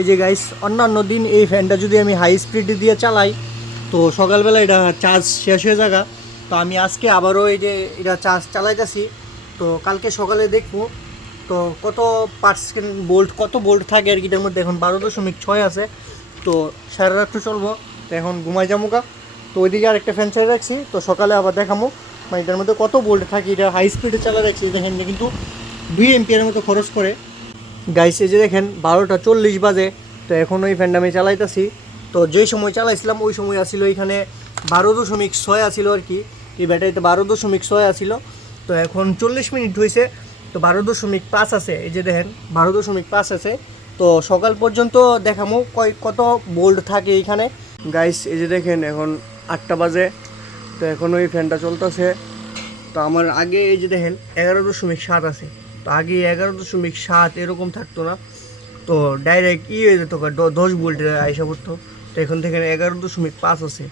এই যে গাইস অন্যান্য দিন এই ফ্যানটা যদি আমি হাই স্পিডে দিয়ে চালাই, তো সকালবেলা এটা চার্জ শেষ হয়ে যাগা। তো আমি আজকে আবারও এই যে এটা চার্জ চালাইতেছি, তো কালকে সকালে দেখব। তো কত পার্সেন্ট বোল্ট কত বোল্ট থাকে আর কি, এটার মধ্যে এখন বারো দশমিক ছয় আছে। তো সারা রাত্র চলবো, তো এখন ঘুমাই যাব গা তো ওইদিকে আরেকটা ফ্যান ছেড়ে রাখছি, তো সকালে আবার দেখামো। মানে এটার মধ্যে কত বোল্ট থাকে, এটা হাই স্পিডে চালা রাখছি দেখেন কিন্তু দুই এমপিয়ারের মতো খরচ করে। গাইস, এই যে দেখেন, বারোটা চল্লিশ বাজে। তো এখন ওই ফ্যানটা আমি চালাইতেছি। তো যেই সময় চালাইছিলাম, ওই সময় আসছিল এখানে বারো দশমিক ছয় আসিল আর কি। এই ব্যাটারিতে বারো দশমিক ছয় আসিল তো এখন চল্লিশ মিনিট হয়েছে তো বারো দশমিক পাঁচ আছে। এই যে দেখেন, বারো দশমিক পাঁচ আছে। তো সকাল পর্যন্ত দেখামো কয়, কত বোল্ড থাকে এইখানে গাইস, এই যে দেখেন, এখন আটটা বাজে। তো এখন ওই ফ্যানটা চলতেছে। তো আমার আগে এই যে দেখেন, এগারো দশমিক সাত আছে। তো আগে এগারো দশমিক সাত এরকম থাকতো না। তো ডাইরেক্ট ই হয়ে যেত, দশ ভোল্টের আইসা পড়তো। তো এখন থেকে এগারো দশমিক পাঁচ আছে।